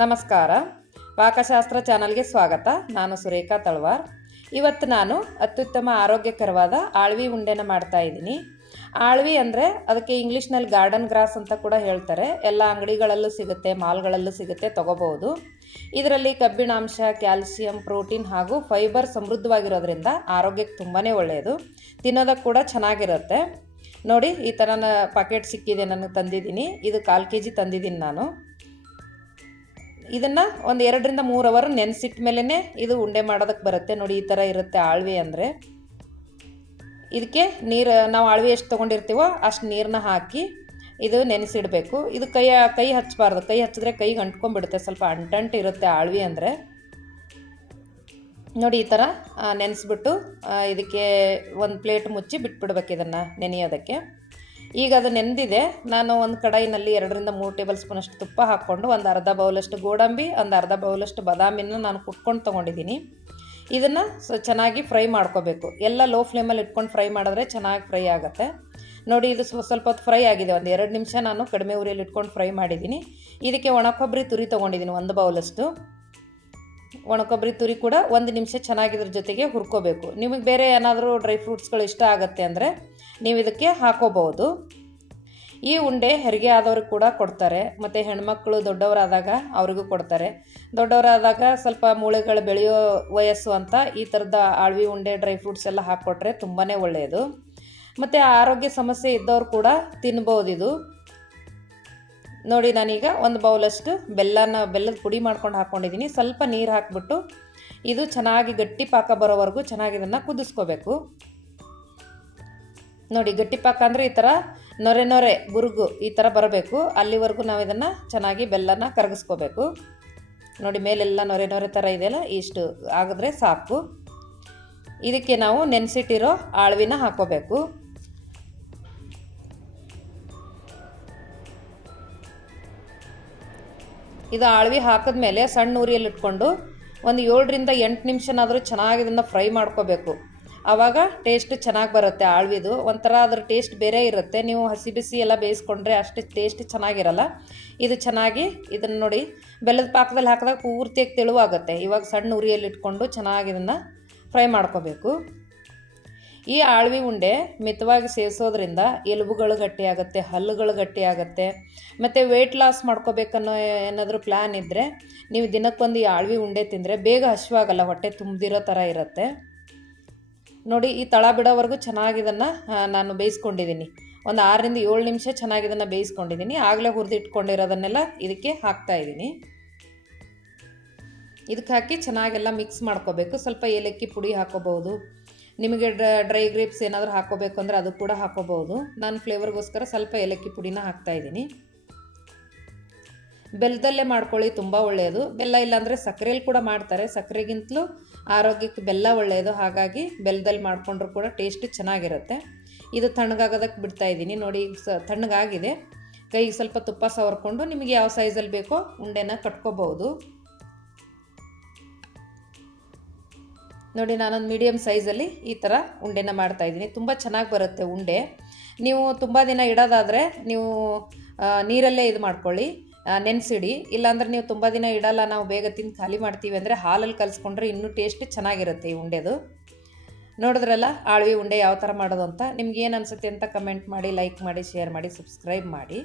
ನಮಸ್ಕಾರ. ಪಾಕಶಾಸ್ತ್ರ ಚಾನಲ್ಗೆ ಸ್ವಾಗತ. ನಾನು ಸುರೇಖಾ ತಳವಾರ್. ಇವತ್ತು ನಾನು ಅತ್ಯುತ್ತಮ ಆರೋಗ್ಯಕರವಾದ ಆಳ್ವಿ ಉಂಡೆನ ಮಾಡ್ತಾ ಇದ್ದೀನಿ. ಆಳ್ವಿ ಅಂದರೆ ಅದಕ್ಕೆ ಇಂಗ್ಲೀಷ್ನಲ್ಲಿ ಗಾರ್ಡನ್ ಗ್ರಾಸ್ ಅಂತ ಕೂಡ ಹೇಳ್ತಾರೆ. ಎಲ್ಲ ಅಂಗಡಿಗಳಲ್ಲೂ ಸಿಗುತ್ತೆ, ಮಾಲ್ಗಳಲ್ಲೂ ಸಿಗುತ್ತೆ, ತೊಗೋಬೋದು. ಇದರಲ್ಲಿ ಕಬ್ಬಿಣಾಂಶ, ಕ್ಯಾಲ್ಸಿಯಂ, ಪ್ರೋಟೀನ್ ಹಾಗೂ ಫೈಬರ್ ಸಮೃದ್ಧವಾಗಿರೋದ್ರಿಂದ ಆರೋಗ್ಯಕ್ಕೆ ತುಂಬಾ ಒಳ್ಳೆಯದು. ತಿನ್ನೋದಕ್ಕೆ ಕೂಡ ಚೆನ್ನಾಗಿರುತ್ತೆ. ನೋಡಿ, ಈ ಥರ ಪ್ಯಾಕೆಟ್ ಸಿಕ್ಕಿದೆ, ನನಗೆ ತಂದಿದ್ದೀನಿ. ಇದು 1/4 kg ತಂದಿದ್ದೀನಿ ನಾನು. ಇದನ್ನು ಒಂದು 2 ರಿಂದ 3 ಅವರ್ ನೆನೆಸಿಟ್ಟ ಮೇಲೇ ಇದು ಉಂಡೆ ಮಾಡೋದಕ್ಕೆ ಬರುತ್ತೆ. ನೋಡಿ, ಈ ಥರ ಇರುತ್ತೆ ಆಳ್ವಿ ಅಂದರೆ. ಇದಕ್ಕೆ ನೀರು, ನಾವು ಆಳ್ವಿ ಎಷ್ಟು ತೊಗೊಂಡಿರ್ತೀವೋ ಅಷ್ಟು ನೀರನ್ನ ಹಾಕಿ ಇದು ನೆನೆಸಿಡಬೇಕು. ಇದು ಕೈ ಹಚ್ಚಬಾರ್ದು. ಕೈ ಹಚ್ಚಿದ್ರೆ ಕೈಗೆ ಅಂಟ್ಕೊಂಡ್ಬಿಡುತ್ತೆ. ಸ್ವಲ್ಪ ಅಂಟಂಟು ಇರುತ್ತೆ ಆಳ್ವಿ ಅಂದರೆ. ನೋಡಿ, ಈ ಥರ ನೆನೆಸ್ಬಿಟ್ಟು ಇದಕ್ಕೆ ಒಂದು ಪ್ಲೇಟ್ ಮುಚ್ಚಿ ಬಿಟ್ಬಿಡ್ಬೇಕು ಇದನ್ನು ನೆನೆಯೋದಕ್ಕೆ. ಈಗ ಅದು ನೆಂದಿದೆ. ನಾನು ಒಂದು ಕಡಾಯಿನಲ್ಲಿ 2 ರಿಂದ 3 ಟೇಬಲ್ ಸ್ಪೂನಷ್ಟು ತುಪ್ಪ ಹಾಕ್ಕೊಂಡು ಒಂದು ಅರ್ಧ ಬೌಲಷ್ಟು ಗೋಡಂಬಿ, ಒಂದು ಅರ್ಧ ಬೌಲಷ್ಟು ಬಾದಾಮಿನ ನಾನು ಕುಟ್ಕೊಂಡು ತೊಗೊಂಡಿದ್ದೀನಿ. ಇದನ್ನು ಚೆನ್ನಾಗಿ ಫ್ರೈ ಮಾಡ್ಕೋಬೇಕು. ಎಲ್ಲ ಲೋ ಫ್ಲೇಮಲ್ಲಿ ಇಟ್ಕೊಂಡು ಫ್ರೈ ಮಾಡಿದ್ರೆ ಚೆನ್ನಾಗಿ ಫ್ರೈ ಆಗುತ್ತೆ. ನೋಡಿ, ಇದು ಸ್ವಲ್ಪ ಹೊತ್ತು ಫ್ರೈ ಆಗಿದೆ. ಒಂದು 2 ನಿಮಿಷ ನಾನು ಕಡಿಮೆ ಉರಿಯಲ್ಲಿ ಇಟ್ಕೊಂಡು ಫ್ರೈ ಮಾಡಿದ್ದೀನಿ. ಇದಕ್ಕೆ ಒಣಕೊಬ್ಬರಿ ತುರಿ ತೊಗೊಂಡಿದ್ದೀನಿ, 1 ಬೌಲಷ್ಟು. ಒಣಕೊಬ್ಬರಿ ತುರಿ ಕೂಡ 1 ನಿಮಿಷ ಚೆನ್ನಾಗಿದ್ರ ಜೊತೆಗೆ ಹುರ್ಕೋಬೇಕು. ನಿಮಗೆ ಬೇರೆ ಏನಾದರೂ ಡ್ರೈ ಫ್ರೂಟ್ಸ್ಗಳು ಇಷ್ಟ ಆಗುತ್ತೆ ಅಂದರೆ ನೀವು ಇದಕ್ಕೆ ಹಾಕೋಬಹುದು. ಈ ಉಂಡೆ ಹೆರಿಗೆ ಆದವ್ರಿಗೆ ಕೂಡ ಕೊಡ್ತಾರೆ, ಮತ್ತು ಹೆಣ್ಮಕ್ಳು ದೊಡ್ಡವರಾದಾಗ ಅವ್ರಿಗೂ ಕೊಡ್ತಾರೆ. ದೊಡ್ಡವರಾದಾಗ ಸ್ವಲ್ಪ ಮೂಳೆಗಳು ಬೆಳೆಯೋ ವಯಸ್ಸು ಅಂತ ಈ ಥರದ ಆಳ್ವಿ ಉಂಡೆ, ಡ್ರೈ ಫ್ರೂಟ್ಸ್ ಎಲ್ಲ ಹಾಕ್ಕೊಟ್ರೆ ತುಂಬಾ ಒಳ್ಳೆಯದು. ಮತ್ತು ಆರೋಗ್ಯ ಸಮಸ್ಯೆ ಇದ್ದವ್ರು ಕೂಡ ತಿನ್ಬೋದು ಇದು. ನೋಡಿ, ನಾನೀಗ 1 ಬೌಲಷ್ಟು ಬೆಲ್ಲದ ಪುಡಿ ಮಾಡ್ಕೊಂಡು ಹಾಕ್ಕೊಂಡಿದ್ದೀನಿ. ಸ್ವಲ್ಪ ನೀರು ಹಾಕ್ಬಿಟ್ಟು ಇದು ಚೆನ್ನಾಗಿ ಗಟ್ಟಿ ಪಾಕ ಬರೋವರೆಗೂ ಚೆನ್ನಾಗಿ ಇದನ್ನು ಕುದಿಸ್ಕೋಬೇಕು. ನೋಡಿ, ಗಟ್ಟಿ ಪಾಕ ಅಂದರೆ ಈ ಥರ ನೊರೆ ಬುರುಗು ಈ ಥರ ಬರಬೇಕು. ಅಲ್ಲಿವರೆಗೂ ನಾವು ಇದನ್ನು ಚೆನ್ನಾಗಿ ಬೆಲ್ಲನ ಕರಗಿಸ್ಕೋಬೇಕು. ನೋಡಿ, ಮೇಲೆಲ್ಲ ನೊರೆ ಥರ ಇದೆಯಲ್ಲ, ಇಷ್ಟು ಆಗಿದ್ರೆ ಸಾಕು. ಇದಕ್ಕೆ ನಾವು ನೆನೆಸಿಟ್ಟಿರೋ ಆಳ್ವಿನ ಹಾಕ್ಕೋಬೇಕು. ಇದು ಆಳ್ವಿ ಹಾಕಿದ್ಮೇಲೆ ಸಣ್ಣ ಉರಿಯಲ್ಲಿ ಇಟ್ಕೊಂಡು ಒಂದು 7 ರಿಂದ 8 ನಿಮಿಷನಾದರೂ ಚೆನ್ನಾಗಿ ಇದನ್ನು ಫ್ರೈ ಮಾಡ್ಕೋಬೇಕು. ಆವಾಗ ಟೇಸ್ಟ್ ಚೆನ್ನಾಗಿ ಬರುತ್ತೆ ಆಳ್ವಿದು. ಒಂಥರ ಅದ್ರ ಟೇಸ್ಟ್ ಬೇರೆ ಇರುತ್ತೆ. ನೀವು ಹಸಿ ಬಿಸಿ ಎಲ್ಲ ಬೇಯಿಸ್ಕೊಂಡ್ರೆ ಅಷ್ಟು ಟೇಸ್ಟ್ ಚೆನ್ನಾಗಿರಲ್ಲ. ಇದು ಚೆನ್ನಾಗಿ ಇದನ್ನು ನೋಡಿ, ಬೆಲ್ಲದ ಪಾಕದಲ್ಲಿ ಹಾಕಿದಾಗ ಪೂರ್ತಿಯಾಗಿ ತೆಳುವಾಗುತ್ತೆ. ಇವಾಗ ಸಣ್ಣ ಉರಿಯಲ್ಲಿ ಇಟ್ಕೊಂಡು ಚೆನ್ನಾಗಿ ಇದನ್ನು ಫ್ರೈ ಮಾಡ್ಕೋಬೇಕು. ಈ ಆಳ್ವಿ ಉಂಡೆ ಮಿತವಾಗಿ ಸೇವಿಸೋದ್ರಿಂದ ಎಲುಬುಗಳು ಗಟ್ಟಿಯಾಗುತ್ತೆ, ಹಲ್ಲುಗಳು ಗಟ್ಟಿಯಾಗುತ್ತೆ. ಮತ್ತು ವೆಯ್ಟ್ ಲಾಸ್ ಮಾಡ್ಕೋಬೇಕನ್ನೋ ಏನಾದರೂ ಪ್ಲ್ಯಾನ್ ಇದ್ದರೆ ನೀವು ದಿನಕ್ಕೊಂದು ಈ ಆಳ್ವಿ ಉಂಡೆ ತಿಂದರೆ ಬೇಗ ಹಸಿವಾಗಲ್ಲ, ಹೊಟ್ಟೆ ತುಂಬಿದಿರೋ ಥರ ಇರುತ್ತೆ. ನೋಡಿ, ಈ ತಳ ಬಿಡೋವರೆಗೂ ಚೆನ್ನಾಗಿ ಇದನ್ನು ನಾನು ಬೇಯಿಸ್ಕೊಂಡಿದ್ದೀನಿ. ಒಂದು 6 ರಿಂದ 7 ನಿಮಿಷ ಚೆನ್ನಾಗಿ ಇದನ್ನು ಬೇಯಿಸ್ಕೊಂಡಿದ್ದೀನಿ. ಆಗಲೇ ಹುರಿದು ಇಟ್ಕೊಂಡಿರೋದನ್ನೆಲ್ಲ ಇದಕ್ಕೆ ಹಾಕ್ತಾಯಿದ್ದೀನಿ. ಇದಕ್ಕೆ ಹಾಕಿ ಚೆನ್ನಾಗೆಲ್ಲ ಮಿಕ್ಸ್ ಮಾಡ್ಕೋಬೇಕು. ಸ್ವಲ್ಪ ಏಲಕ್ಕಿ ಪುಡಿ ಹಾಕೋಬಹುದು. ನಿಮಗೆ ಡ್ರೈ ಗ್ರೇಪ್ಸ್ ಏನಾದರೂ ಹಾಕೋಬೇಕು ಅಂದರೆ ಅದು ಕೂಡ ಹಾಕೋಬಹುದು. ನಾನು ಫ್ಲೇವರ್ಗೋಸ್ಕರ ಸ್ವಲ್ಪ ಏಲಕ್ಕಿ ಪುಡಿನ ಹಾಕ್ತಾಯಿದ್ದೀನಿ. ಬೆಲ್ಲದಲ್ಲೇ ಮಾಡ್ಕೊಳ್ಳಿ, ತುಂಬ ಒಳ್ಳೆಯದು. ಬೆಲ್ಲ ಇಲ್ಲಾಂದರೆ ಸಕ್ಕರೆಯಲ್ಲಿ ಕೂಡ ಮಾಡ್ತಾರೆ. ಸಕ್ಕರೆಗಿಂತಲೂ ಆರೋಗ್ಯಕ್ಕೆ ಬೆಲ್ಲ ಒಳ್ಳೆಯದು. ಹಾಗಾಗಿ ಬೆಲ್ಲದಲ್ಲಿ ಮಾಡಿಕೊಂಡ್ರೂ ಕೂಡ ಟೇಸ್ಟ್ ಚೆನ್ನಾಗಿರುತ್ತೆ. ಇದು ತಣ್ಣಗಾಗೋದಕ್ಕೆ ಬಿಡ್ತಾಯಿದ್ದೀನಿ. ನೋಡಿ, ತಣ್ಣಗಾಗಿದೆ. ಕೈಗೆ ಸ್ವಲ್ಪ ತುಪ್ಪ ಸವರ್ಕೊಂಡು ನಿಮಗೆ ಯಾವ ಸೈಜಲ್ಲಿ ಬೇಕೋ ಉಂಡೆನ ಕಟ್ಕೋಬಹುದು. ನೋಡಿ, ನಾನೊಂದು ಮೀಡಿಯಮ್ ಸೈಜಲ್ಲಿ ಈ ಥರ ಉಂಡೆನ ಮಾಡ್ತಾಯಿದ್ದೀನಿ. ತುಂಬ ಚೆನ್ನಾಗಿ ಬರುತ್ತೆ ಉಂಡೆ. ನೀವು ತುಂಬ ದಿನ ಇಡೋದಾದರೆ ನೀವು ನೀರಲ್ಲೇ ಇದು ಮಾಡ್ಕೊಳ್ಳಿ, ನೆನೆಸಿಡಿ. ಇಲ್ಲಾಂದ್ರೆ ನೀವು ತುಂಬ ದಿನ ಇಡಲ್ಲ, ನಾವು ಬೇಗ ತಿಂದು ಖಾಲಿ ಮಾಡ್ತೀವಿ ಅಂದರೆ ಹಾಲಲ್ಲಿ ಕಲಿಸ್ಕೊಂಡ್ರೆ ಇನ್ನೂ ಟೇಸ್ಟ್ ಚೆನ್ನಾಗಿರುತ್ತೆ ಈ ಉಂಡೆದು. ನೋಡಿದ್ರಲ್ಲ ಆಳ್ವಿ ಉಂಡೆ ಯಾವ ಥರ ಮಾಡೋದು ಅಂತ. ನಿಮ್ಗೆ ಏನು ಅನಿಸುತ್ತೆ ಅಂತ ಕಮೆಂಟ್ ಮಾಡಿ, ಲೈಕ್ ಮಾಡಿ, ಶೇರ್ ಮಾಡಿ, ಸಬ್ಸ್ಕ್ರೈಬ್ ಮಾಡಿ.